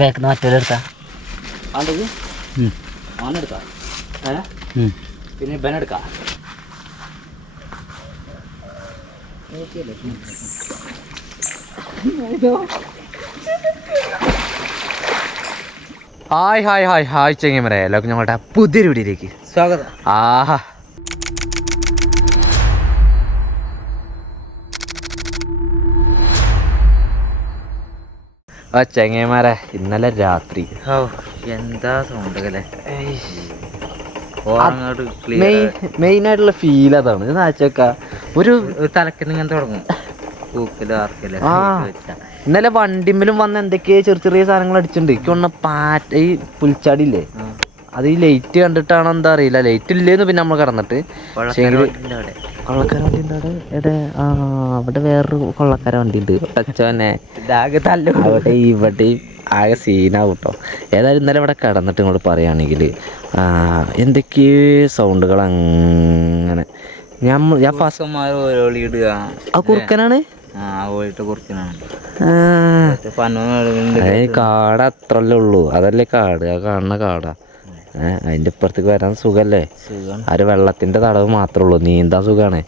വേക്കുന്ന ഏ? പിന്നെ ഇവനെടുക്കാം ഹായ് ഹായ് ഹായ് ഹായ് ചെങ്ങിമരെ എല്ലാവർക്കും ഞങ്ങളുടെ പുതിയൊരു വീഡിയോയിലേക്ക് സ്വാഗതം. ആഹാ. ആ ചെങ്ങന്മാരെ ഇന്നലെ രാത്രി. എന്താ സൗണ്ട് അല്ലേ? മെയിൻ ആയിട്ടുള്ള ഫീൽ അതാണ്. ഇത് നാച്ചക്ക ഒരു തലക്കിന് ഇങ്ങനെ തുടങ്ങും. ആ. ഇന്നലെ വണ്ടിമ്മലും വന്ന് എന്തൊക്കെയോ ചെറിയ ചെറിയ സാധനങ്ങൾ അടിച്ചിട്ടുണ്ട്. എനിക്ക് വന്ന പാറ്റ ഈ പുൽച്ചാടിയില്ലേ? അത് ഈ ലൈറ്റ് കണ്ടിട്ടാണോ എന്താ അറിയില്ല. ലൈറ്റ് ഇല്ലേന്ന് പിന്നെ നമ്മൾ കടന്നിട്ട്. കൊള്ളക്കര വണ്ടി ഉണ്ട് അവിടെ. എവിടെ ആ അവിടെ വേറൊരു കൊള്ളക്കാര വണ്ടി ഉണ്ട്. പച്ചവനെ ഇതാകെ തല്ല അവിടെ ഇവിടെ ആകെ സീനാവും കേട്ടോ ഏതായാലും ഇന്നലെ ഇവിടെ കടന്നിട്ട് ഇങ്ങോട്ട് പറയുകയാണെങ്കിൽ എന്തൊക്കെയോ സൗണ്ടുകൾ അങ്ങനെ. ഞാൻ ഞാൻ ഫസ്റ്റ് ആ കുറുക്കനാണ്? കാട് അത്രല്ലേ ഉള്ളൂ. അതല്ലേ കാട്. ആ കാണുന്ന കാടാ. അതിന്റെ ഇപ്പുറത്തേക്ക് വരാൻ സുഖല്ലേ? സുഖമാണ് ആ ഒരു വെള്ളത്തിന്റെ തടവ് മാത്രമേ ഉള്ളൂ നീന്താൻ സുഖമാണ്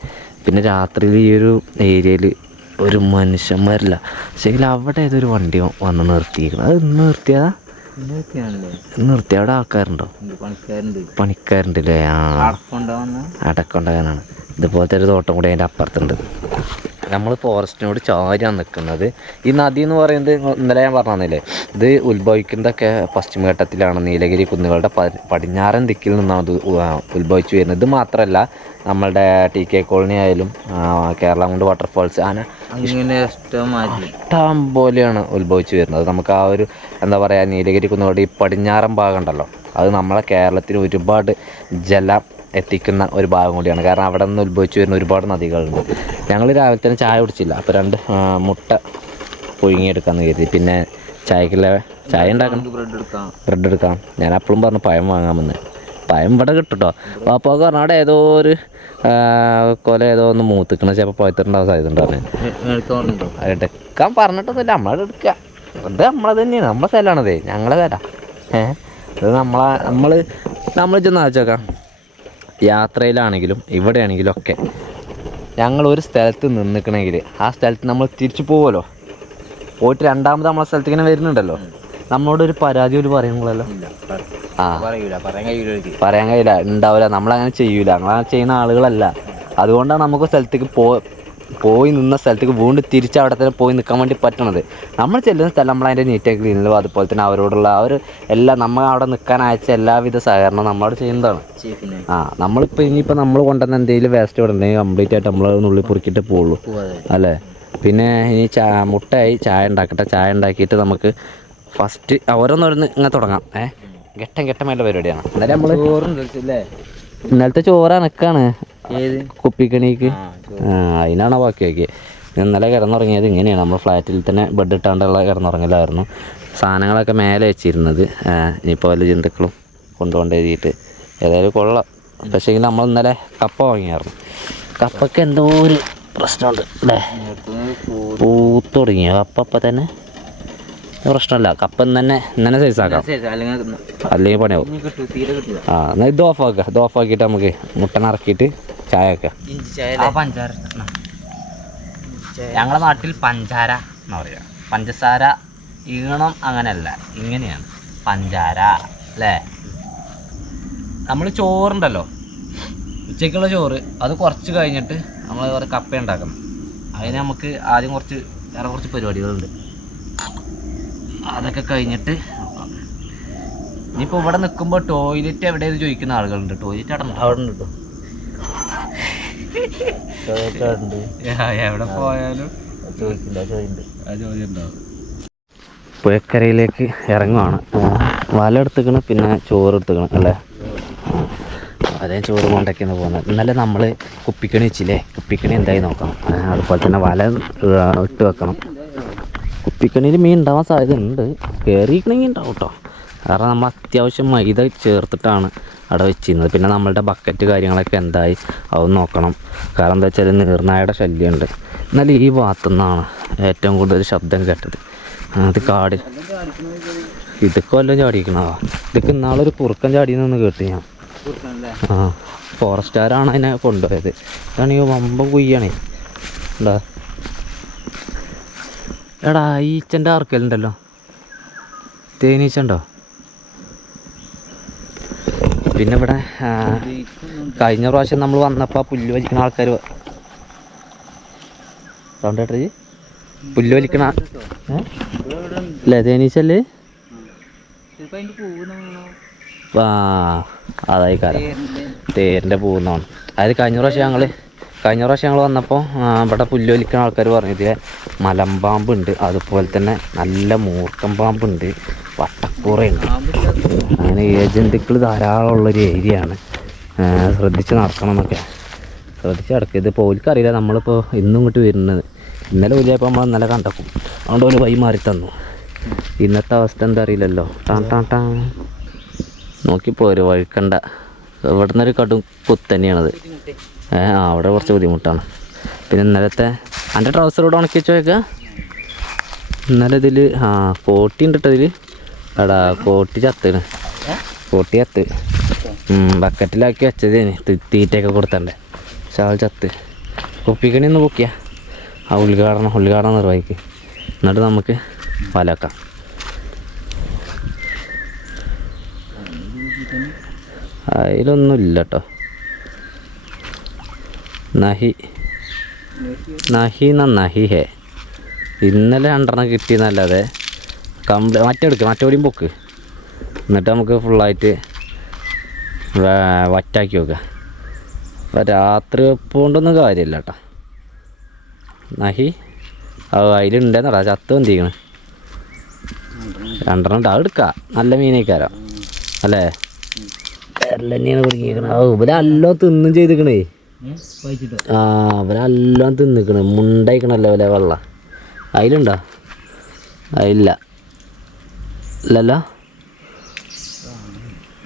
പിന്നെ രാത്രിയിൽ ഈ ഒരു ഏരിയയിൽ ഒരു മനുഷ്യന്മാരില്ല പക്ഷേ അവിടെ ഏതൊരു വണ്ടി വന്ന് നിർത്തിയിരിക്കണം അത് ഇന്ന് നിർത്തിയതാ? നിർത്തി അവിടെ ആൾക്കാരുണ്ടോ? പണിക്കാരുണ്ട്. പണിക്കാരുണ്ട് അല്ലേ ആ. അടക്കം അടക്കമുണ്ടാകാനാണ് ഇതുപോലത്തെ ഒരു തോട്ടം കൂടി അതിന്റെ അപ്പുറത്തുണ്ട്. നമ്മൾ ഫോറസ്റ്റിനോട് ചാരിയാണ് നിൽക്കുന്നത്. ഈ നദി എന്ന് പറയുന്നത് ഇന്നലെ ഞാൻ പറഞ്ഞില്ലേ ഇത് ഉത്ഭവിക്കുന്നതൊക്കെ പശ്ചിമഘട്ടത്തിലാണ്. നീലഗിരി കുന്നുകളുടെ പടിഞ്ഞാറൻ ദിക്കിൽ നിന്നാണ് ഇത് ഉ- ഉത്ഭവിച്ചു വരുന്നത്. ഇത് മാത്രമല്ല നമ്മളുടെ ടി കെ കോളനി ആയാലും കേരള കൊണ്ട് വാട്ടർഫാൾസ് അങ്ങനെ ഇഷ്ടം പോലെയാണ് ഉത്ഭവിച്ചു വരുന്നത്. നമുക്ക് ആ ഒരു എന്താ പറയുക നീലഗിരി കുന്നുകളുടെ ഈ പടിഞ്ഞാറൻ ഭാഗം ഉണ്ടല്ലോ അത് നമ്മളെ കേരളത്തിൽ ഒരുപാട് ജലം എത്തിക്കുന്ന ഒരു ഭാഗം കൂടിയാണ്. കാരണം അവിടെ നിന്ന് ഉത്ഭവിച്ചു വരുന്ന ഒരുപാട് നദികളുണ്ട്. ഞങ്ങൾ രാവിലെ തന്നെ ചായ കുടിച്ചില്ല. അപ്പോൾ രണ്ട് മുട്ട പുഴുങ്ങിയെടുക്കാമെന്ന് കരുതി. പിന്നെ ചായക്കുള്ള ചായ ഉണ്ടാക്കണം. ബ്രെഡ് എടുക്കാം. ബ്രെഡ് എടുക്കാം. ഞാൻ അപ്പോഴും പറഞ്ഞു പഴം വാങ്ങാമെന്ന് പഴം ഇവിടെ കിട്ടുട്ടോ. അപ്പോൾ അപ്പോൾ പറഞ്ഞാൽ അവിടെ ഏതോ ഒരു കൊല ഏതോ ഒന്ന് മൂത്തിക്കണ. ചിലപ്പോൾ പോയത്തിട്ടുണ്ടാവും സാധ്യത എടുക്കാറുണ്ടോ എടുക്കാൻ പറഞ്ഞിട്ടൊന്നുമില്ല. നമ്മളത് എടുക്കുക. അത് നമ്മളെ തന്നെയാണ്. നമ്മളെ സ്ഥലമാണതേ. ഞങ്ങളെ തരാം ഏഹ് അത് നമ്മളെ നമ്മൾ നമ്മൾ ചെന്ന് ആലോചിച്ചോക്കാം യാത്രയിലാണെങ്കിലും ഇവിടെയാണെങ്കിലും ഒക്കെ ഞങ്ങൾ ഒരു സ്ഥലത്ത് നിന്നിക്കണമെങ്കിൽ ആ സ്ഥലത്ത് നമ്മൾ തിരിച്ചു പോകുമല്ലോ പോയിട്ട് രണ്ടാമത് നമ്മളെ സ്ഥലത്ത് ഇങ്ങനെ വരുന്നുണ്ടല്ലോ. നമ്മളോട് ഒരു പരാതി ഒരു പറയുമ്പോഴല്ലോ ആ. പറയാൻ കഴിയില്ല ഉണ്ടാവില്ല. നമ്മളങ്ങനെ ചെയ്യൂല. നമ്മളങ്ങനെ ചെയ്യുന്ന ആളുകളല്ല. അതുകൊണ്ടാണ് നമുക്ക് സ്ഥലത്തേക്ക് പോ പോയി നിന്ന സ്ഥലത്തേക്ക് വീണ്ടും തിരിച്ച് അവിടെ തന്നെ പോയി നിൽക്കാൻ വേണ്ടി പറ്റണത്. നമ്മൾ ചെല്ലുന്ന സ്ഥലം നമ്മൾ അതിന്റെ നീറ്റായി ക്ലീനിലും അതുപോലെ തന്നെ അവരോടുള്ള ഒരു എല്ലാ നമ്മൾ അവിടെ നിൽക്കാൻ അയച്ച എല്ലാവിധ സഹകരണം നമ്മളോട് ചെയ്യുന്നതാണ്. ആ നമ്മളിപ്പോൾ ഇനിയിപ്പോൾ നമ്മൾ കൊണ്ടുവന്ന എന്തെങ്കിലും വേസ്റ്റ് ഇവിടെ ഉണ്ടെങ്കിൽ കംപ്ലീറ്റ് ആയിട്ട് നമ്മൾ നുള്ളി പൊറുക്കിയിട്ട് പോവുള്ളൂ. അല്ലേ? പിന്നെ ഇനി ചാ മുട്ടായി ചായ ഉണ്ടാക്കട്ടെ. ചായ ഉണ്ടാക്കിയിട്ട് നമുക്ക് ഫസ്റ്റ് ഓരോന്നോരോന്ന് ഇങ്ങനെ തുടങ്ങാം. ഏഹ് ഘട്ടം ഘട്ടമായിട്ടുള്ള പരിപാടിയാണ്. എന്നാലും നമ്മൾ ഇന്നലത്തെ ചോറാണ് നിൽക്കുകയാണ് കുപ്പിക്കണിക്ക്. ആ അതിനാണ് ബാക്കി നോക്കിയത് ഇന്നലെ കിടന്നുറങ്ങിയത് ഇങ്ങനെയാണ്. നമ്മൾ ഫ്ലാറ്റിൽ തന്നെ ബെഡ് ഇട്ടാണ്ടുള്ള കിടന്നുറങ്ങലായിരുന്നു. സാധനങ്ങളൊക്കെ മേലെ വെച്ചിരുന്നത്. ഇനിയിപ്പോൾ വല്ല ജന്തുക്കളും കൊണ്ടുകൊണ്ട് എഴുതിയിട്ട് ഏതായാലും കൊള്ളാം. പക്ഷേ നമ്മൾ ഇന്നലെ കപ്പ വാങ്ങിയായിരുന്നു. കപ്പയ്ക്ക് എന്തോ ഒരു പ്രശ്നമുണ്ട് അല്ലേ? പൂത്ത് തുടങ്ങിയോ കപ്പ അപ്പം തന്നെ പ്രശ്നമല്ല. കപ്പ തന്നെ ഇന്നെ സൈസാക്കാം അല്ലെങ്കിൽ പണിയാവും. ആ എന്നാൽ ഇത് ഓഫ് ആക്കുക. ഇത് ഓഫ് ആക്കിയിട്ട് നമുക്ക് മുട്ട നിറക്കിയിട്ട് ചായ ഒക്കെ ഇഞ്ചി ചായ പഞ്ചാര ഞങ്ങളുടെ നാട്ടിൽ പഞ്ചാര എന്ന് പറയാ. പഞ്ചസാര ഈണം അങ്ങനെയല്ല. ഇങ്ങനെയാണ്. പഞ്ചാര അല്ലേ? നമ്മൾ ചോറുണ്ടല്ലോ. ഉച്ചയ്ക്കുള്ള ചോറ്. അത് കുറച്ച് കഴിഞ്ഞിട്ട് നമ്മൾ കുറേ കപ്പ ഉണ്ടാക്കണം. അതിന് നമുക്ക് ആദ്യം കുറച്ച് വേറെ കുറച്ച് പരിപാടികളുണ്ട്. അതൊക്കെ കഴിഞ്ഞിട്ട് ഇനിയിപ്പോൾ ഇവിടെ നിൽക്കുമ്പോൾ ടോയ്ലറ്റ് എവിടെയെന്ന് ചോദിക്കുന്ന ആളുകളുണ്ട്. ടോയ്ലറ്റ് അവിടെ അവിടെ ഉണ്ട് കേട്ടോ എവിടെ പോയാലും? പുഴക്കരയിലേക്ക് ഇറങ്ങുവാണ്. വല എടുത്തുക്കണം പിന്നെ ചോറ് എടുത്തുക്കണം അല്ലേ? അതേ ചോറ് കൊണ്ടൊക്കെയാണ് പോകുന്നത്. ഇന്നലെ നമ്മൾ കുപ്പിക്കണി വെച്ചില്ലേ കുപ്പിക്കണി എന്തായി നോക്കണം. അതുപോലെ തന്നെ വല ഇട്ട് വെക്കണം. കുപ്പിക്കണിയിൽ മീൻ ഉണ്ടാവാൻ സാധ്യത ഉണ്ട് കയറിയിരിക്കണമെങ്കിൽ ഉണ്ടാവും കേട്ടോ. കാരണം നമ്മൾ അത്യാവശ്യം മൈദ ചേർത്തിട്ടാണ് അവിടെ വെച്ചിരുന്നത്. പിന്നെ നമ്മളുടെ ബക്കറ്റ് കാര്യങ്ങളൊക്കെ എന്തായി? അത് നോക്കണം. കാരണം എന്താ വെച്ചാൽ നീർനായയുടെ ശല്യമുണ്ട്. എന്നാൽ ഈ ഭാഗത്തു നിന്നാണ് ഏറ്റവും കൂടുതൽ ശബ്ദം കേട്ടത്. അത് കാട്. ഇതൊക്കെ വല്ലതും ചാടിക്കണോ ഇതൊക്കെ ഇന്നാളൊരു കുറുക്കൻ ചാടിയെന്ന് കേട്ട് ഞാൻ. ആ ഫോറസ്റ്റുകാരാണ് അതിനെ കൊണ്ടുപോയത്. അതാണ് ഈ വമ്പ കുയ്യാണേ. എന്താ? എടാ ഈച്ചന്റെ ആർക്കലുണ്ടല്ലോ. തേനീച്ച ഉണ്ടോ പിന്നെ ഇവിടെ കഴിഞ്ഞ പ്രാവശ്യം നമ്മൾ വന്നപ്പോൾ പുല്ല് വലിക്കുന്ന ആൾക്കാർ സൗണ്ട് കേട്ടത് പുല്ല് വലിക്കണ? അല്ലേ ആ അതായി കാലം തേരിന്റെ പൂന്നാണ്. അതായത് കഴിഞ്ഞ പ്രാവശ്യം ഞങ്ങൾ കഴിഞ്ഞ പ്രാവശ്യം ഞങ്ങൾ വന്നപ്പോൾ ഇവിടെ പുല്ല് വലിക്കുന്ന ആൾക്കാർ പറഞ്ഞു ഇതിലെ മലമ്പാമ്പുണ്ട്. അതുപോലെ തന്നെ നല്ല മൂർക്കം പാമ്പുണ്ട്. വട്ടക്കൂറയുണ്ട് അങ്ങനെ ഏജന്റുകൾ ധാരാളം ഉള്ളൊരു ഏരിയ ആണ് ശ്രദ്ധിച്ച് നടക്കണം എന്നൊക്കെ ശ്രദ്ധിച്ച് നടക്കുക ഇതിപ്പോൾ പോലിക്ക് അറിയില്ല നമ്മളിപ്പോൾ ഇന്നും ഇങ്ങോട്ട് വരുന്നത്. ഇന്നലെ വലിയപ്പോൾ നമ്മൾ ഇന്നലെ കണ്ടക്കും അതുകൊണ്ട് ഒരു വൈ മാറി തന്നു. ഇന്നത്തെ അവസ്ഥ എന്താ അറിയില്ലല്ലോ. ടാ ടാൻ ടാൻ. നോക്കിപ്പോര് വഴുക്കണ്ട. ഇവിടുന്ന് ഒരു കടും കുത്തന്നെയാണത് ഏ ആ അവിടെ കുറച്ച് ബുദ്ധിമുട്ടാണ്. പിന്നെ ഇന്നലത്തെ എന്റെ ട്രൗസർ ഇവിടെ ഉണക്കി വെച്ച് ഇന്നലെ ഇതിൽ ആ കോട്ടി ഉണ്ട് കേട്ടോ ഇതിൽ എടാ കോട്ടി ചത്തിന് കോട്ടി ചത്ത്. ബക്കറ്റിലാക്കി വെച്ചതേന്. തീറ്റയൊക്കെ കൊടുത്തണ്ടേ. പക്ഷെ ചത്ത്. കുപ്പിക്കണി ഒന്ന് പൊക്കിയ. ആ ഉദ്ഘാടനം ഉദ്ഘാടനം നിർവഹിക്ക്. എന്നിട്ട് നമുക്ക് വലക്കാം അതിലൊന്നുമില്ല കേട്ടോ നഹി നഹി നഹി ഹേ. ഇന്നലെ രണ്ടെണ്ണം കിട്ടിയെന്നല്ലാതെ കംപ്ലീ മറ്റെടുക്ക് മറ്റോടിയും പൊക്ക്. എന്നിട്ട് നമുക്ക് ഫുള്ളായിട്ട് വറ്റാക്കി വെക്കാം. അപ്പോൾ രാത്രി വെപ്പുകൊണ്ടൊന്നും കാര്യമില്ല കേട്ടോ നഹി അതിലുണ്ടെന്നടാ ചത്ത് വന്നിരിക്കണ്. രണ്ടെണ്ണം ഉണ്ട് അത് എടുക്കാം. നല്ല മീനേക്കാരോ. അല്ലേ? തന്നെയാണ് കുടുങ്ങിയിരിക്കണത്. ഓ ഇവരെല്ലാം തിന്നും ചെയ്തിക്കണേ. ആ ഇവരെല്ലാം തിന്നിക്കണേ. മുണ്ടായിക്കണല്ലോ അല്ലേ വെള്ളം. അതിലുണ്ടോ? അതില്ല ഇല്ലല്ലോ.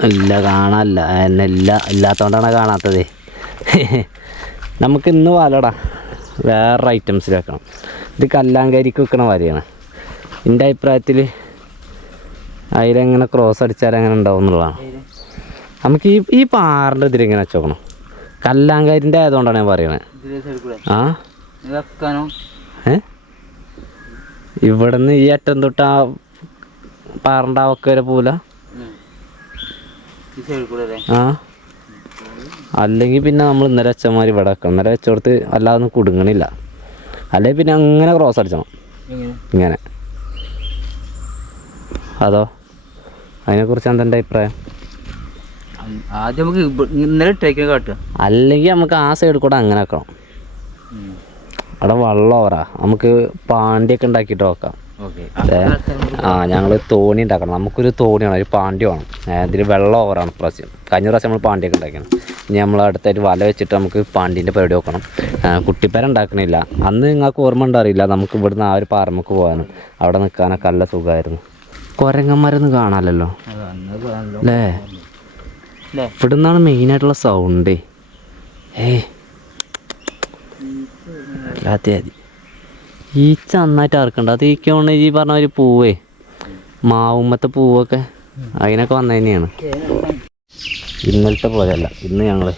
ഇല്ല കാണാനില്ല. എന്നെ ഇല്ല ഇല്ലാത്തതുകൊണ്ടാണ് കാണാത്തത്. നമുക്ക് ഇന്ന് വാലടാ. വേറെ ഐറ്റംസിൽ വെക്കണം. ഇത് കല്ലാങ്കരിക്ക് വെക്കണ വരെയാണ്. എന്റെ അഭിപ്രായത്തിൽ അതിലെങ്ങനെ ക്രോസ് അടിച്ചാൽ എങ്ങനെ ഉണ്ടാവും എന്നുള്ളതാണ്. നമുക്ക് ഈ ഈ പാറിന്റെ ഇതിലെങ്ങനെ വെച്ചോക്കണം കല്ലാങ്കാരിന്റെ ആയതുകൊണ്ടാണ് ഞാൻ പറയണത് ആ? ഏ? ഇവിടുന്ന് ഈ അറ്റം തൊട്ട് ആ ആ വരെ പോല ആ. അല്ലെങ്കിൽ പിന്നെ നമ്മൾ ഇന്നലെ അച്ഛന്മാർ ഇവിടെ വെക്കണം. ഇന്നലെ വെച്ചോടത്ത് അല്ലാതെ ഒന്നും കുടുങ്ങണില്ല. അല്ലെങ്കിൽ പിന്നെ അങ്ങനെ ക്രോസ് അടിച്ചണം. ഇങ്ങനെ. അതോ? അതിനെക്കുറിച്ച് എന്താ എന്റെ അഭിപ്രായം? ആദ്യം നമുക്ക് ഇന്നലെ ഇട്ടേക്കിനെ കാട്ടുക. അല്ലെങ്കിൽ നമുക്ക് ആ സൈഡിൽ കൂടെ അങ്ങനെ വെക്കണം. അവിടെ വെള്ളം ഓറാ നമുക്ക് പാണ്ടിയൊക്കെ ഉണ്ടാക്കിയിട്ട് വെക്കാം. ഏ? ആ ഞങ്ങൾ തോണി ഉണ്ടാക്കണം. നമുക്കൊരു തോണി വേണം ഒരു പാണ്ടി വേണം. ഇതിൽ വെള്ളം ഓവറാണ് പ്രാവശ്യം കഴിഞ്ഞ പ്രാവശ്യം നമ്മൾ പാണ്ടിയൊക്കെ ഉണ്ടാക്കണം ഇനി നമ്മൾ അടുത്തായിട്ട് വല വെച്ചിട്ട് നമുക്ക് പാണ്ടീന്റെ പരിപാടി വെക്കണം കുട്ടിപ്പേര ഉണ്ടാക്കണില്ല. അന്ന് നിങ്ങൾക്ക് ഓർമ്മ ഉണ്ടാറിയില്ല നമുക്ക് ഇവിടുന്ന് ആ ഒരു പാറമക്ക് പോകാനും. അവിടെ നിൽക്കാനൊക്കെ നല്ല സുഖമായിരുന്നു. കുരങ്ങന്മാരൊന്നും കാണാമല്ലോ അല്ലേ ഇവിടുന്നാണ് മെയിനായിട്ടുള്ള സൗണ്ട് ഏ. അല്ലാത്ത മതി ഈച്ച നന്നായിട്ട് അറക്കണ്ട അത് ഈക്കോണ്ട് ഈ പറഞ്ഞ ഒരു പൂവേ. മാവുമ്മത്തെ പൂവൊക്കെ അതിനൊക്കെ വന്നു തന്നെയാണ്. ഇന്നലത്തെ പോലെയല്ല. ഇന്ന് ഞങ്ങൾ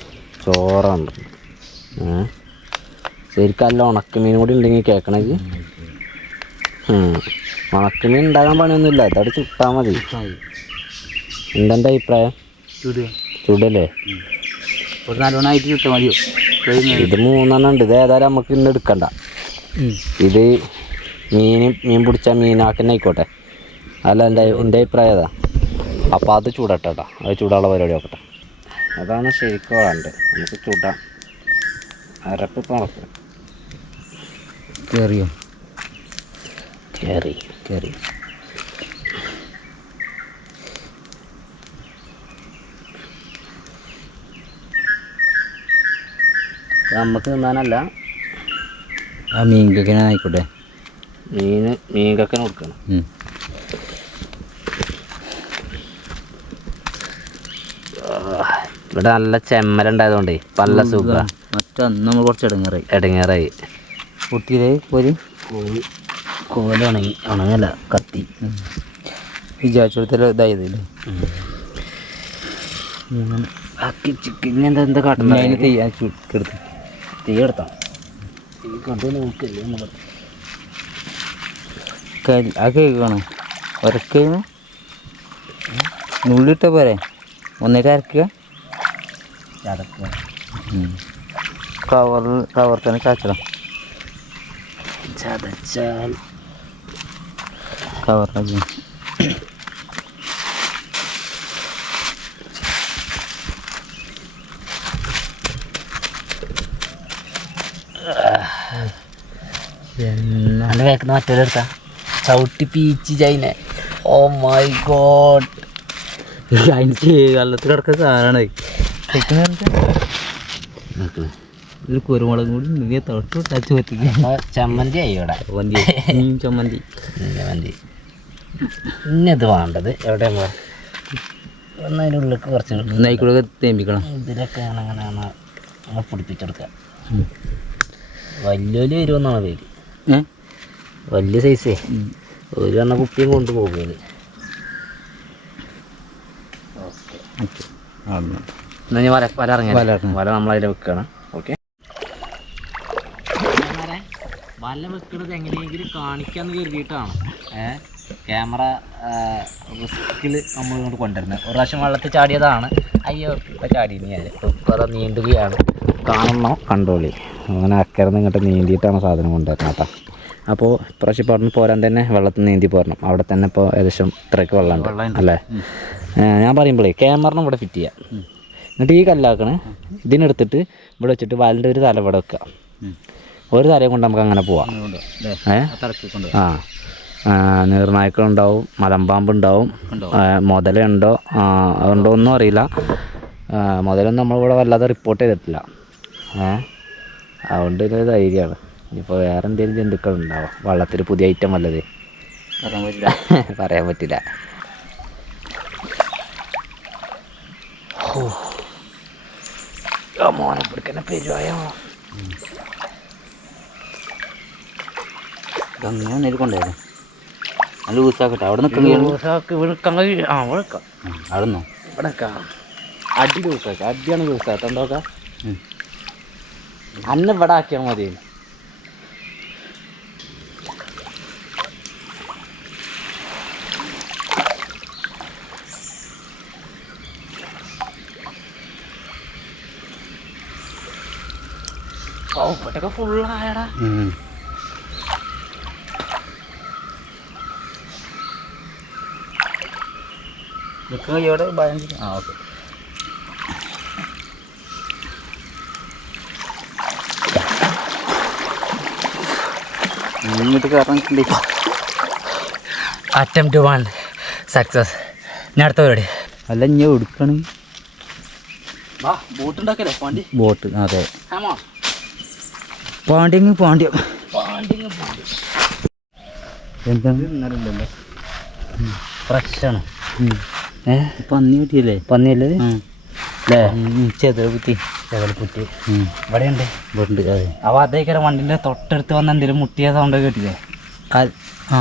ചോറാണ്. ശരിക്കും അല്ല ഉണക്കമീൻ കൂടി ഉണ്ടെങ്കിൽ കേൾക്കണമെങ്കിൽ ഉണക്കമീൻ ഉണ്ടാകാൻ പണിയൊന്നുമില്ല. അതവിടെ ചുട്ടാൽ മതി. എന്താ എന്റെ അഭിപ്രായം ചുടല്ലേ? ഒരു നല്ലോണമായിട്ട് ചുട്ടാൽ മതിയോ? കഴിഞ്ഞ ഇത് മൂന്നെണ്ണം ഉണ്ട്. ഇത് ഏതായാലും നമുക്ക് ഇന്ന് എടുക്കണ്ട. ഇത് മീൻ മീൻ പിടിച്ച മീനാക്കന്നെ ആയിക്കോട്ടെ അല്ല എന്റെ എന്റെ അഭിപ്രായം അതാ അപ്പോൾ അത് ചൂടട്ടെ കേട്ടോ അത് ചൂടാനുള്ള പരിപാടി നോക്കട്ടെ. അതാണ് ശരിക്കും വേണ്ടത് നമുക്ക് ചൂടാം. അരപ്പ് പണക്ക് കയറിയോ കയറി കയറി നമുക്ക് തിന്നാനല്ല ആ മീൻകൊക്കെ ആയിക്കോട്ടെ. മീൻ മീൻകൊക്കെ കൊടുക്കണം. ഇവിടെ നല്ല ചെമ്മലുണ്ടായതുകൊണ്ടേ പല്ല സുഖ. മറ്റന്ന് നമ്മൾ കുറച്ച് ഇടങ്ങേറായി. ഇടങ്ങേറായി. കുട്ടിയിലെ ഒരു കോല ഉണങ്ങി ഉണങ്ങല്ല കത്തി. വിചാരിച്ചെടുത്ത ഇതായതല്ലേ? ബാക്കി ചിക്കൻ എന്താ എന്താ കാട്ടുന്നത്? തീ തീ എടുത്താം തീ കണ്ടു നോക്കില്ലേ നമ്മൾ കൽ ആ കേൾക്കണം ഉരക്കുക നുള്ളിട്ട പോരെ. ഒന്നിട്ട് അരക്കുക കവറിൽ കവർ തന്നെ ചാച്ചണം ചതച്ചാൽ. കവറിലാക്കി എന്റെ വേക്കുന്ന മറ്റൊരു എടുത്താ ചവിട്ടി പീച്ച് ചൈന ഓ മൈ ഗോഡ് വെള്ളത്തിൽ കിടക്കുന്ന സാധനമാണ് ഒരു കുരുമുളകും കൂടി നീ തൊട്ട് ടച്ച് പറ്റിക്കും. ചമ്മന്തി ആയി ഇവിടെ. ചമ്മന്തി. മീൻ ചമ്മന്തി. ചമ്മന്തി. ഇന്നത് വേണ്ടത് എവിടെ ഒന്ന് അതിന്റെ ഉള്ളിലേക്ക് കുറച്ച് നൈക്കൂടെ തേമ്പിക്കണം. ഇതിലൊക്കെ അങ്ങനെയാണ് നമ്മൾ പിടിപ്പിച്ചെടുക്കുക. വലിയൊരു വരുമെന്നാണ് പേര്. ഏ? വലിയ സൈസേ ഒരു എണ്ണ കുപ്പിയും കൊണ്ടുപോകുന്നത് എന്നാൽ ഞാൻ വല വല ഇറങ്ങി വല നമ്മളതിൽ വെക്കുകയാണ് ഓക്കെ. വല വെക്കുന്നത് എങ്ങനെയെങ്കിലും കാണിക്കാന്ന് കരുതിയിട്ടാണ്. ഏ ക്യാമറ റിസ്കിൽ നമ്മൾ ഇങ്ങോട്ട് കൊണ്ടുവരുന്നത് ഒരു പ്രാവശ്യം വെള്ളത്തിൽ ചാടിയതാണ്. അയ്യോ ഇപ്പം ചാടി ഞാൻ ഇപ്പം അത് നീന്തുകയാണ്. കാണണോ കണ്ടോളി. അങ്ങനെ അക്കരന്ന് ഇങ്ങോട്ട് നീന്തിയിട്ടാണ് സാധനം കൊണ്ടുവരുന്നത് കേട്ടോ. അപ്പോൾ ഇപ്രാവശ്യം പറഞ്ഞു പോരാൻ തന്നെ വെള്ളത്തിൽ നീന്തി പോരണം. അവിടെ തന്നെ ഇപ്പോൾ ഏകദേശം ഇത്രയ്ക്ക് വെള്ളമുണ്ട്. അല്ലേ? ഞാൻ പറയുമ്പോഴേ ക്യാമറ ഇവിടെ ഫിറ്റ് ചെയ്യാം. എന്നിട്ട് ഈ കല്ലാക്കണേ ഇതിനെടുത്തിട്ട് ഇവിടെ വെച്ചിട്ട് വാലിന്റെ ഒരു തല ഇവിടെ വെക്കുക. ഒരു തലയും കൊണ്ട് നമുക്ക് അങ്ങനെ പോവാം. ഏഹ് ആ നീർനായ്ക്കളുണ്ടാവും മലമ്പാമ്പ് ഉണ്ടാവും ആ, മുതലുണ്ടോ ഉണ്ടോ അതുണ്ടോ ഒന്നും അറിയില്ല. മുതലൊന്നും നമ്മളിവിടെ വല്ലാതെ റിപ്പോർട്ട് ചെയ്തിട്ടില്ല. ഏ? അതുകൊണ്ട് ഒരു ധൈര്യമാണ്. ഇനിയിപ്പോൾ വേറെ എന്തെങ്കിലും ജന്തുക്കൾ ഉണ്ടാവും? വള്ളത്തിൽ പുതിയ ഐറ്റം വല്ലത്? പറയാൻ പറ്റില്ല. പറയാൻ പറ്റില്ല. മോനെ പിടിക്കുന്ന പെരുവായോ? അങ്ങനെ നേരി കൊണ്ടുപോയത്. നല്ല ലൂസാക്കട്ടെ. അവിടെ ആ അവിടെ ഇവിടെ. അടി അടിയാണ് എന്താക്കാം അന്ന് ഇവിടെ ആക്കിയാൽ മതി. ഇവിടെയൊക്കെ ഫുള്ളായടാ നിൽക്കുന്ന ഇവിടെ ഭയം ആ ഓക്കെ. ഇങ്ങോട്ട് കയറാൻ അറ്റംപ്റ്റ് വൺ സക്സസ് ഞാൻ അടുത്ത പരിപാടി. അല്ല ഞാൻ എടുക്കണേ ബോട്ട് ഉണ്ടാക്കല്ലേ വണ്ടി ബോട്ട് അതെ. പാണ്ഡ്യങ്ങ് പാണ്ഡ്യം. എന്താണ്? ഫ്രഷാണ്. ഏ? പന്നി ഇത്? ഉം. അല്ലേ ഉം, ചെതൽ കുത്തി ചെതൽപ്പുറ്റി കുത്തി. ഇവിടെ ഉണ്ട് ഉണ്ട് അതെ. അവ അതേക്കാരം വണ്ടിന്റെ തൊട്ടടുത്ത് വന്ന് എന്തെങ്കിലും മുട്ടിയ സൗണ്ട് കേട്ടില്ലേ? ആ.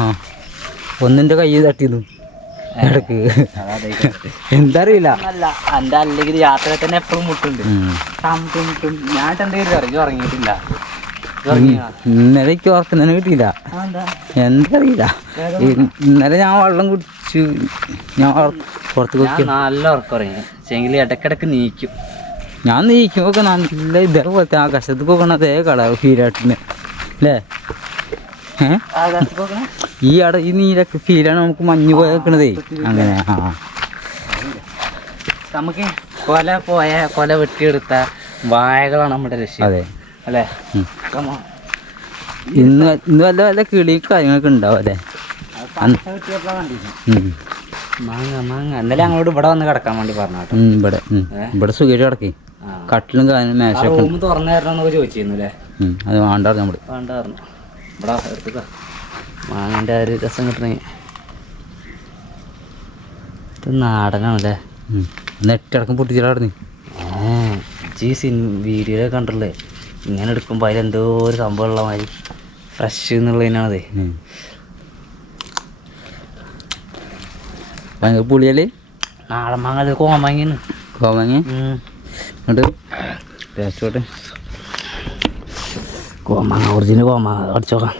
ഒന്നിന്റെ ഒന്നിന്റെ കൈ തട്ടിയതു ഇടയ്ക്ക്. എന്താ അറിയില്ല അല്ല എന്റെ അല്ലെങ്കിൽ യാത്ര തന്നെ എപ്പോഴും മുട്ടുണ്ട്. മുട്ടും മുട്ടും ഞാൻ എന്തെങ്കിലും ഇറങ്ങി ഉറങ്ങിയിട്ടില്ല. ഇത് ഉറങ്ങിയോ? ഇന്നലെ എനിക്ക് ഉറക്കുന്നതിന് കിട്ടിയില്ല. എന്തറിയില്ല ഇന്നലെ ഞാൻ വെള്ളം കുടിച്ചു. ഞാൻ പുറത്ത് നല്ല ഉറക്കുറങ്ങി പക്ഷേങ്കിൽ ഇടക്കിടക്ക് നീക്കും. ഞാൻ നീക്കുമ്പോൾ നല്ല ഇതേപോലത്തെ ആകാശത്ത് പോകണ അതേ കള ഫീലാട്ടിന് അല്ലേ? ഈ അട ഈ നീലൊക്കെ ഫീലാണ് നമുക്ക് മഞ്ഞ് പോയ വെക്കണതേ അങ്ങനെ ആ. നമുക്ക് കൊല പോയ കൊല വെട്ടിയെടുത്ത വാഴകളാണ് നമ്മുടെ ലക്ഷ്യം. അതെ. അല്ലേ? ഇന്ന് ഇന്ന് വല്ല വല്ല കിളി കാര്യങ്ങളൊക്കെ ഉണ്ടാവും അല്ലേ. മാങ്ങ മാങ്ങ. എന്നാലും ഞങ്ങളോട് ഇവിടെ വന്ന് കിടക്കാൻ വേണ്ടി പറഞ്ഞു കേട്ടോ ഇവിടെ ഇവിടെ സുഖമായിട്ട് കിടക്കി. കട്ടിലും കാര്യം ആ മേശൊക്കെ റൂം തുറന്നു തരണമെന്നൊക്കെ ചോദിച്ചിരുന്നു അല്ലേ? അത് വേണ്ടായിരുന്നു നമ്മൾ. വേണ്ടായിരുന്നു ഇവിടെ എടുത്തുക മാങ്ങന്റെ ഒരു രസം കിട്ടണേ. ഇത് നാടനാണല്ലേ നെറ്റടക്കം പൊട്ടിച്ചിടാടുന്നു ഏ ജി സിൻ വീഡിയോയിൽ കണ്ടല്ലേ ഇങ്ങനെ എടുക്കുമ്പോൾ അതിലെന്തോ ഒരു സംഭവം ഉള്ള മാതിരി ഫ്രഷ് എന്നുള്ളതിനാണത് ഭയങ്കര പുളിയല്ലേ നാളെ മാങ്ങ കോമാങ്ങ? കോമാങ്ങ എന്നിട്ട്? ടേസ്റ്റ് പോട്ടെ കോമാങ്ങ ഒറിജിനൽ കോമാങ്ങ. അടിച്ചോക്കാം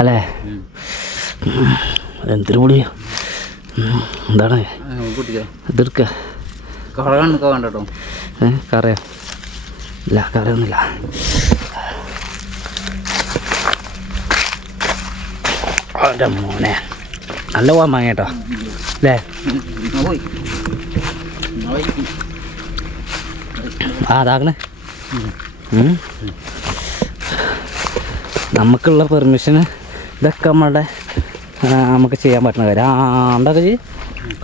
അല്ലേ? എന്തൊരു പുളിയാ. എന്താണ്? ഇതെടുക്കുക കറയാ? ഇല്ല കറിയൊന്നുമില്ല അവന്റെ മോനെ. നല്ല കോമാങ്ങ കേട്ടോ. അല്ലേ ആ അതാകണേ നമുക്കുള്ള പെർമിഷന് ഇതൊക്കെ നമ്മളുടെ നമുക്ക് ചെയ്യാൻ പറ്റുന്ന കാര്യം. ആ ചെയ്യ്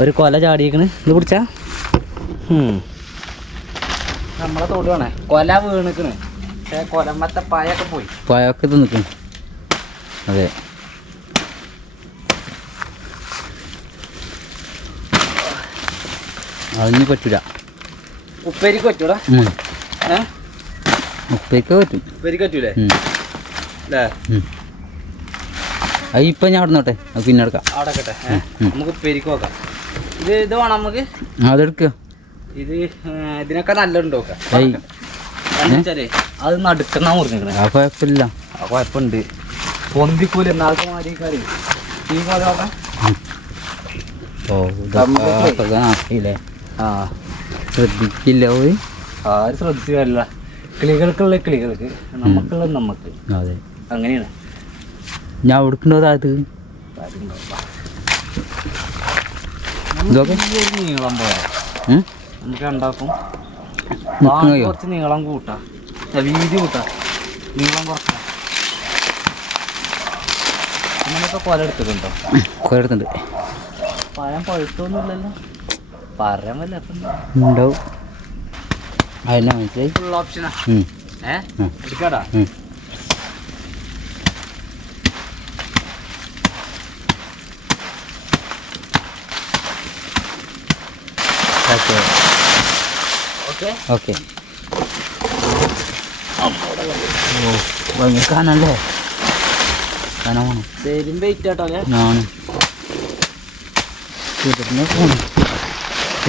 ഒരു കൊല ചാടിയേക്കണ്. ഇത് പിടിച്ചാ? നമ്മളെ തൊടുവാണേ കൊല വീണിക്കണ്. പക്ഷേ കൊലമ്പത്തെ പായൊക്കെ പോയി. പായൊക്കെ ഇത് നിൽക്കും അതെ. അതിന് പറ്റൂല. ഉപ്പേരിക്ക് പറ്റൂടാ ഉപ്പേരിക്ക് പറ്റും. ഉപ്പേരിക്ക് പറ്റൂലേ? അല്ലേ അത് ഇപ്പം ഞാൻ അവിടെ നോട്ടെ അത് പിന്നെ എടുക്കാം. അവിടെ നമുക്ക് ഉപ്പേരിക്ക് നോക്കാം. ഇത് ഇത് വേണം നമുക്ക്? അതെടുക്കുക ഇത് ഇതിനൊക്കെ എന്നുവെച്ചാലേ അത് നടുക്കുന്ന മുറിഞ്ഞിക്കണേ. ആ കുഴപ്പമില്ല. ആ കുഴപ്പമുണ്ട്. പൊന്തിക്കൂല? എന്നാൾക്ക് മാറി കറി ഈ പോലെ നോക്കാം ഓ ആ. ശ്രദ്ധിക്കില്ല പോയി ആരും ശ്രദ്ധിച്ചു കാര്യമില്ല കിളികൾക്കുള്ള കിളികൾക്ക് നമുക്കുള്ള നമുക്ക് അതെ. അങ്ങനെയാണ്. ഞാൻ എടുക്കണ്ടോ അത് ഇതൊക്കെ? നീളം പോയാ ഉണ്ടാക്കും നിൽക്കണോ കുറച്ച് നീളം കൂട്ടാം. വീതി കൂട്ടാം. നീളം കുറക്കാം അങ്ങനെയൊക്കെ കൊല എടുത്തിട്ടുണ്ടോ? കുറേ എടുത്തുണ്ട് പഴം പഴുത്തൊന്നുമില്ലല്ലോ. പറയാൻ വല്ല ഉണ്ടാവും. അതിനാ മനസ്സിലായി ഫുൾ ഓപ്ഷനാ ഏ? എടുക്കാടാ. ഉം. ഓക്കെ. കാണല്ലേ കാണാൻ പോണം വെയിറ്റ് ആട്ടോ ഞാൻ ഇതിന് പോണം.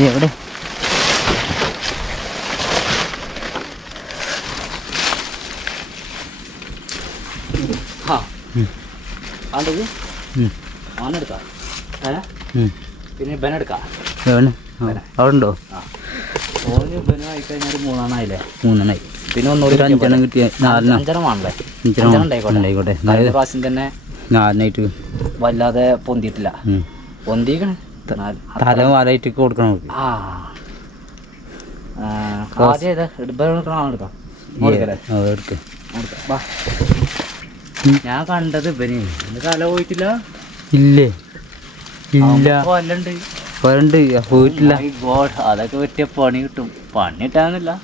എവിടെ. ആണ്ടത്. ആണെടുക്കാം പിന്നെ ആ, അവിടെ ഉണ്ടോ ആ. ഓന് ഇബനായി കഴിഞ്ഞാൽ ഒരു മൂന്നെണ്ണായില്ലേ? മൂന്നെണ്ണായി. പിന്നെ ഒന്നുകൂടി ഒരു അഞ്ചെണ്ണം കിട്ടിയ നാലെണ്ണം. അഞ്ചെണ്ണം വേണല്ലേ? അഞ്ചെണ്ണം ഉണ്ടായിക്കോട്ടെ. ഉണ്ടായിക്കോട്ടെ. പ്രാവശ്യം തന്നെ നാലിനായിട്ട് വല്ലാതെ പൊന്തിയിട്ടില്ല. നാല്- തല വാലായിട്ട് കൊടുക്കണം ആ. ആദ്യം ഏതാ? ഇടുമ്പോ എടുക്കാം. കൊടുക്കല്ലേ ആ, എടുക്ക്. കൊടുക്കാം. വാ. ഞാൻ കണ്ടത് ഇവന് തല പോയിട്ടില്ല? ഇല്ലേ? ഇല്ല. കൊല്ലുണ്ട് കൊരണ്ട് പോയിട്ടില്ല. My God, അതൊക്കെ പറ്റിയ പണി കിട്ടും. പണി കിട്ടാനില്ല.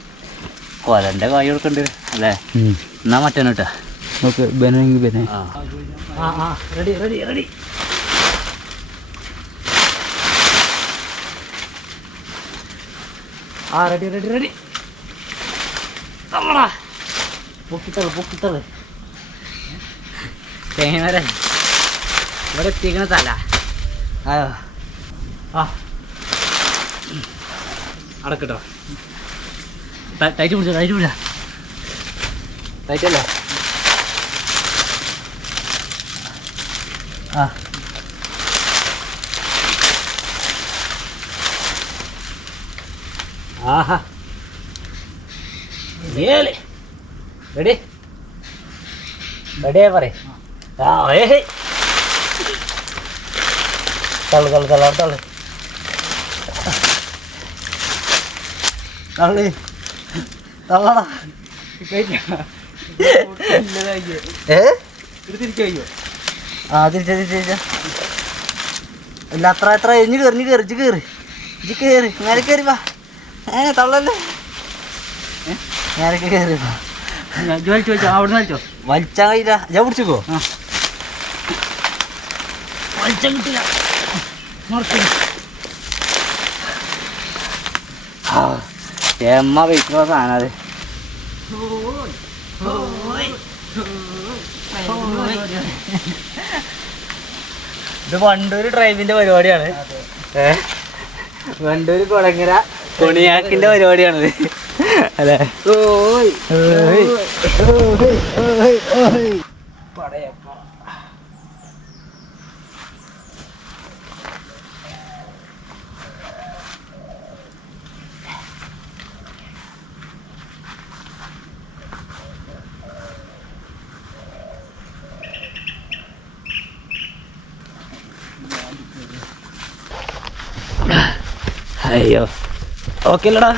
കൊലന്റെ കായ് കൊടുക്കണ്ട്. അല്ലേ. എന്നാ മറ്റേ കിട്ടാ ഓക്കെ ബനെങ്കിൽ ബനെ. ആ. ആ റെഡി റെഡി റെഡി ആ റെഡി റെഡി റെഡി തള്ളടാ. പൊക്കിത്തൾ പൊക്കിത്തൾ തേങ്ങ ഇവിടെ എത്തിക്കണ തല. ആ. ആ. അടക്കട്ടോ. ടൈറ്റ് പിടിച്ചോ ടൈറ്റ് പിടിച്ച. ടൈറ്റ് അല്ലേ ആ. ആഹാ. ഏൽ. റെഡി? റെഡിയാ പറ ആ ഏ തള്ളു തള്ളു തള്ളു തള്ളു. തള്ളു തള്ളടാ ഏ ആ തിരിച്ച തിരിച്ച ഇല്ല അത്ര എത്ര ഇഞ്ഞ് കയറി കയറി ഇജ്ജ് കയറി ഇജ്ജ് കയറി നേരെ കയറി വാ ഏ തള്ളല്ലേ നേരെ കയറി വാ വലിച്ചോ വലിച്ചോ വലിച്ചോ വലിച്ചാൻ കഴിയില്ല ഞാൻ പിടിച്ചോ വലിച്ചാൻ കിട്ടില്ല എമ്മ വെയിക്കുന്ന സാധനം അത് ഇത് വണ്ടൂര് ഡ്രൈവിന്റെ പരിപാടിയാണ്. വണ്ടൂര് കൊടങ്ങര കൊണിയാക്കിന്റെ പരിപാടിയാണിത്. അല്ലേ? ഓയ്. ഓയ്. ഓയ്. ഓയ്. അയ്യോ. ഓക്കെ അല്ലടാ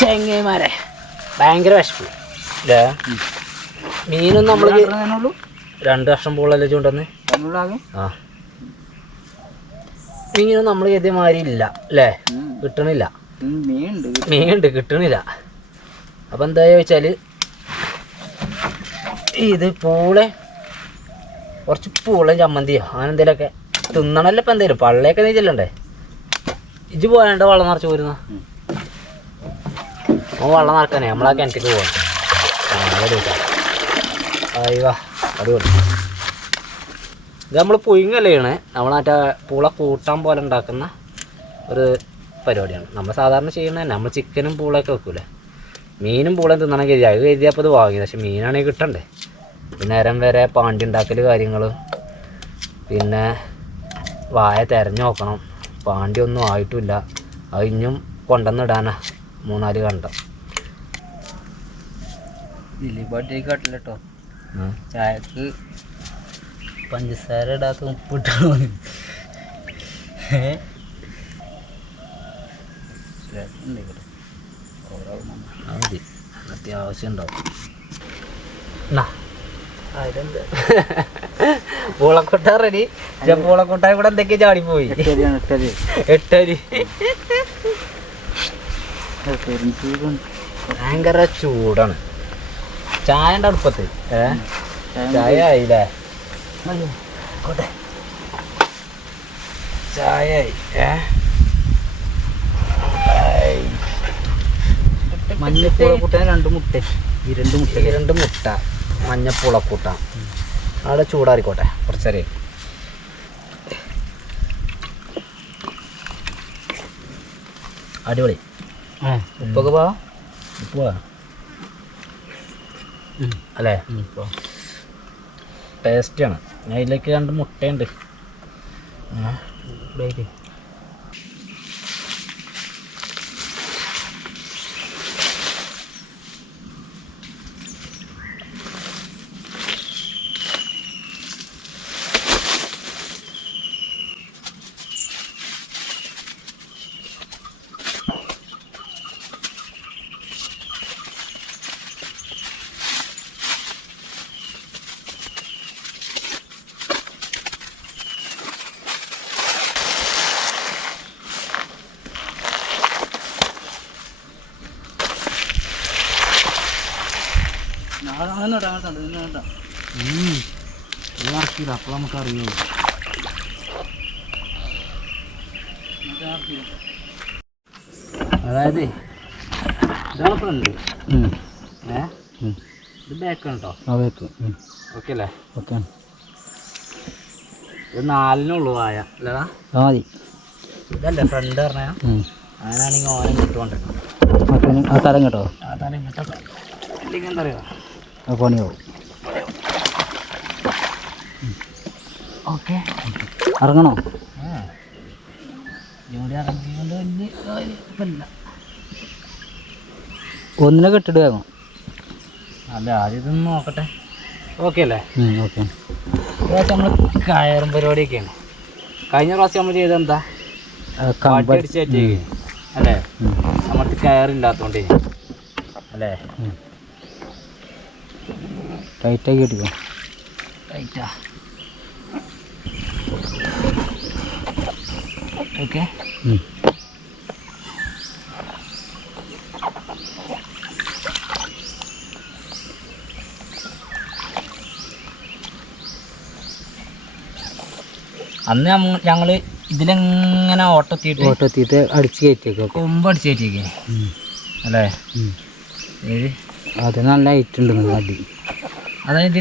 ചെങ്ങേമാരെ ഭയങ്കര വിഷമം. അല്ലേ മീനും നമ്മൾ രണ്ട് വർഷം പോളല്ലേ ചൂണ്ടെന്ന് ആ. മീനും നമ്മൾ ഇതേമാതിരി മാതിരി ഇല്ല അല്ലേ കിട്ടണില്ല. മീനുണ്ട് കിട്ടണില്ല. അപ്പം എന്താ ചോദിച്ചാൽ ഇത് പൂളെ കുറച്ച് പൂള ചമ്മന്തിയോ അങ്ങനെ എന്തെങ്കിലുമൊക്കെ തിന്നണല്ലോ ഇപ്പം എന്തേലും? പള്ളയൊക്കെ നീ ചെല്ലണ്ടേ? ഇജ്ജ് പോയാണ്ട് വെള്ളം നിറച്ച് പോരുന്ന? വെള്ളം നിറക്കാനേ. നമ്മളാ കിണറ്റിക്ക് അടിപൊളി. ഇത് നമ്മൾ ചെയ്യണേ നമ്മൾ മറ്റേ പൂള കൂട്ടാൻ പോലെ ഉണ്ടാക്കുന്ന ഒരു പരിപാടിയാണ്. നമ്മൾ സാധാരണ ചെയ്യുന്നത് നമ്മൾ ചിക്കനും പൂളയൊക്കെ വെക്കൂലേ. മീനും പൂളയും തിന്നണം കരുതി അത് കരുതിയപ്പോൾ ഇത് വാങ്ങി. പക്ഷെ മീനാണെങ്കിൽ കിട്ടണ്ടേ? നേരം വരെ പാണ്ടി ഉണ്ടാക്കൽ കാര്യങ്ങൾ പിന്നെ വായ തിരഞ്ഞു നോക്കണം. പാണ്ടി ഒന്നും ആയിട്ടില്ല. അത് ഇനിയും കൊണ്ടുവന്നിടാനാ. മൂന്നാൽ കണ്ടം. ദിലീപാട്ടേക്ക് കട്ടില്ലട്ടോ കേട്ടോ ചായക്ക് പഞ്ചസാര ഇടാത്ത ഉപ്പിട്ടോ അത്യാവശ്യം ഉണ്ടാവും. പൂളക്കൊട്ട റെഡി. പൂളക്കൊട്ടായി കൂടെ എന്തൊക്കെയാ ചാടിപ്പോയി എട്ടരി ഭയങ്കര ചൂടാണ്. ചായ ഉണ്ട് അടുപ്പത്ത്? ഏ? ചായ ആയില്ലേ? കോട്ടെ ചായ ആയി. ഏ. മഞ്ഞപ്പൂള കൂട്ടാൻ രണ്ട് മുട്ട ഈ രണ്ട് മുട്ട. ഈ രണ്ട് മുട്ട. മഞ്ഞപ്പുളക്കൂട്ട. അവിടെ ചൂടാറിക്കോട്ടെ കുറച്ചറിയ അടിപൊളി. ഉപ്പൊക്കെ പോവാ ഉപ്പ് പോവാ അല്ലേ? ടേസ്റ്റാണ്. അതിലേക്ക് രണ്ട് മുട്ടയുണ്ട്. ആ, മറക്കില്ല അപ്പോൾ നമുക്ക് അറിയുള്ളൂ അതായത് ഇതാണ് ഫ്രണ്ട് ഏ ഇത് ബാക്കാണ് കേട്ടോ ഓക്കെ അല്ലേ? ഓക്കെ ഇത് നാലിനുള്ളൂ ആയ അല്ലടാ. ആ മതി. ഇതല്ലേ ഫ്രണ്ട് പറഞ്ഞാൽ അങ്ങനെയാണെങ്കിൽ ഓനെ കിട്ടുകൊണ്ടിരിക്കണം മറ്റേ ആ തരം കേട്ടോ. അതാണ് ഇങ്ങോട്ടൊക്കെ ഇല്ലെങ്കിൽ എന്താ പറയുക ആ പണിയാവും ഓക്കെ. ഇറങ്ങണോ? ഒന്നിനെ കെട്ടിട്ട് വേഗം അല്ല ആദ്യം ഇതൊന്ന് നോക്കട്ടെ. ഓക്കെ അല്ലേ? ഓക്കെ. പ്രാവശ്യം നമ്മൾ കയറും പരിപാടിയൊക്കെയാണ്. കഴിഞ്ഞ പ്രാവശ്യം നമ്മൾ ചെയ്തത് എന്താ അടിച്ച് അല്ലേ? നമുക്ക് കയറില്ലാത്തോണ്ട് അല്ലേ? ടൈറ്റാക്കി കെട്ടിക്കോ. ടൈറ്റാ ഓക്കെ അന്ന് ഞങ്ങൾ ഇതിലെങ്ങനെ ഓട്ടത്തിയിട്ട് ഓട്ടത്തിയിട്ട് അടിച്ച് കയറ്റിയൊക്കെ കൊമ്പ് അടിച്ച് കയറ്റിയേക്കേ. അല്ലേ? അത് നല്ല ഹൈറ്റ് ഉണ്ട് അടി അതായത്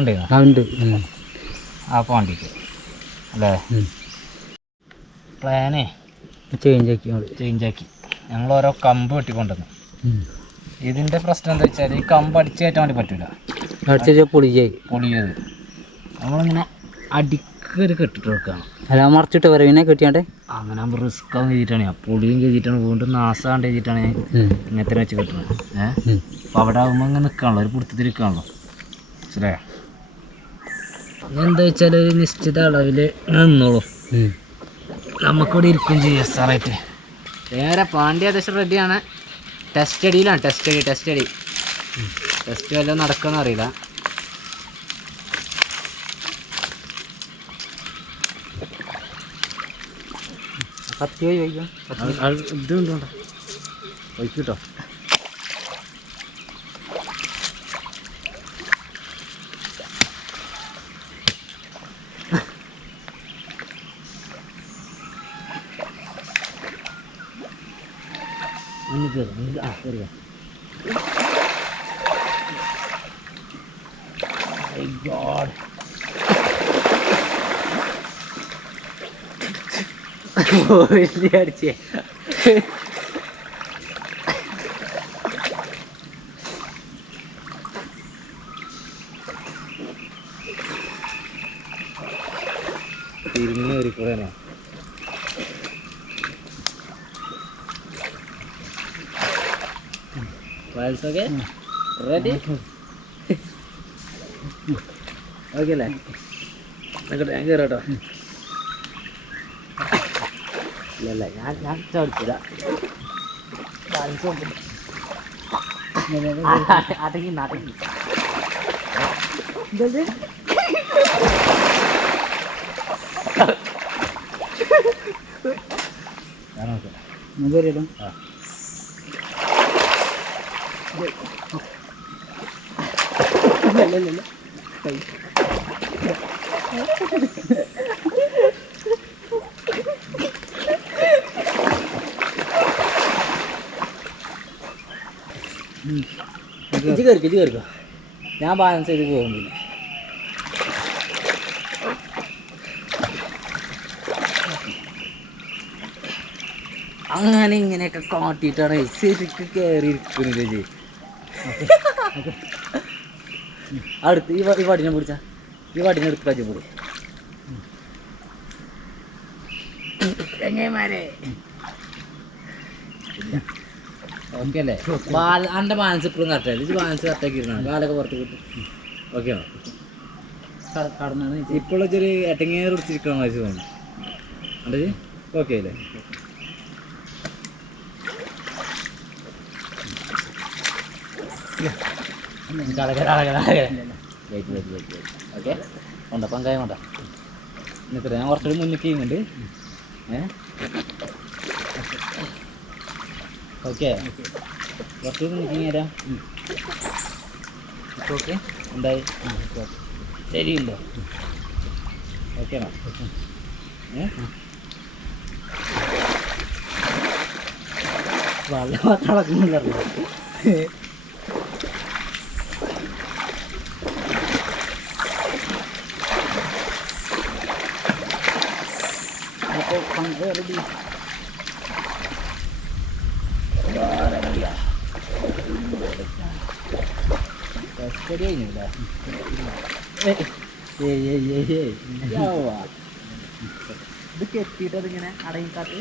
ഉണ്ടായിരുന്നു ആ ഉണ്ട്. ആ പാണ്ടിക്ക് അല്ലേ? പ്ലാനേ ചേഞ്ച് ആക്കി ചേഞ്ച് ആക്കി. ഞങ്ങൾ ഓരോ കമ്പ് വെട്ടിക്കൊണ്ടുവന്നു. ഇതിന്റെ പ്രശ്നം എന്താ വെച്ചാൽ ഈ കമ്പ് അടിച്ചു കയറ്റാൻ വേണ്ടി പറ്റില്ല അടിച്ച പൊളിച്ചായി പൊളിയത്. നമ്മളിങ്ങനെ അടിക്കൊരു കെട്ടിട്ട് വെക്കുകയാണ് അല്ല മറിച്ചിട്ട് വരവിനെ കെട്ടിയാണ്ടേ? അങ്ങനെ ആകുമ്പോൾ റിസ്ക് ആവും ചെയ്തിട്ടാണ് ഞാൻ പൊളിയും ചെയ്തിട്ടാണ്. വീണ്ടും നാസാണ്ട് ചെയ്തിട്ടാണ് ഇങ്ങനത്തെ വെച്ച് കെട്ടുന്നത് ഏഹ് അപ്പോൾ അവിടെ ആകുമ്പോൾ ഇങ്ങനെ നിൽക്കാണല്ലോ ഒരു പിടുത്തത്തിൽ നിൽക്കാണല്ലോ മനസ്സിലായോ എന്താ വെച്ചാൽ ഒരു നിശ്ചിത അളവിൽ നിന്നോളൂ. നമുക്കിവിടെ ഇരിക്കും ചെയ്യാം സാറായിട്ട്. വേറെ പാണ്ഡ്യ ഏകദേശം റെഡിയാണ് ടെസ്റ്റ് അടിയിലാണ്. ടെസ്റ്റ് അടി ടെസ്റ്റ് അടി. ടെസ്റ്റ് വല്ലതും നടക്കുമെന്ന് അറിയില്ല. കത്തി പോയി ഇത് ഇതുണ്ടോ ഒഴിക്കിട്ടോ ആ കയറിയോ My God. വലിയ അടിച്ചേ തിരിഞ്ഞു കയറിക്കൂടെ Files okay? Ready? ഓക്കെ അല്ലേ നിൽക്കട്ടെ ഞാൻ കയറാം കേട്ടോ ഇല്ലല്ല ഞാൻ ഞാൻ ചവിടിച്ചില്ല അടങ്ങി അടങ്ങി. ഞാൻ നോക്കാം. കയറിയിടും ഇജ്ജ് കയറിക്കോ കയറിക്കോ ഞാൻ ബാലൻസ് ചെയ്ത് പോകും പിന്നെ അങ്ങനെ ഇങ്ങനെയൊക്കെ കാട്ടിയിട്ടാണ് ശരിക്ക് കയറി ഇരിക്കുന്നത് ജി അടുത്ത് ഈ ഈ വടിനെ പിടിച്ച. ഈ വടിനെ എടുത്ത് കച്ചു പോയി ഓക്കെ അല്ലേ ബാല എന്റെ ബാലൻസ് ഇപ്പോഴും കറക്റ്റായി ഇത് ബാലൻസ് കറക്റ്റാക്കി ഇരുന്നാണ് കാലൊക്കെ പുറത്ത് കിട്ടും ഓക്കെ ആണോ കടന്നാണ് ഇപ്പോൾ ചെറിയ എട്ടങ്ങേറ് പിടിച്ചിരിക്കണം വയസ്സ് തോന്നുന്നു. അല്ലേ? ഓക്കെ അല്ലേ wait wait wait wait okay കൊണ്ട പങ്കായം കൊണ്ട. നിൽക്കട്ടെ ഞാൻ കുറച്ചുകൂടി മുന്നിൽ ചെയ്യുന്നുണ്ട്. ഏ? ഓക്കെ കുറച്ചുകൂടി മുന്നിൽ തരാം ഓക്കെ എന്തായി? ശരിയുണ്ടോ? ഓക്കെ മാം ഏ? വെള്ളം മാത്രം അപ്പോൾ പങ്ക് റെഡി യാവാ. ഇത് കെട്ടിയിട്ട് അതിങ്ങനെ അടങ്ങിക്കാട്ട്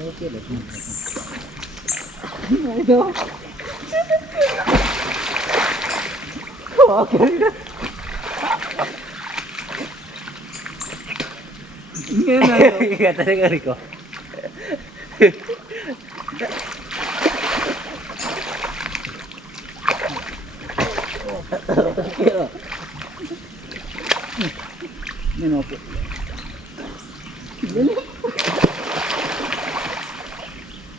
ഓക്കെ അല്ലേ ഇങ്ങനെ കയറിക്കോ ഇങ്ങനെ ഓക്കെ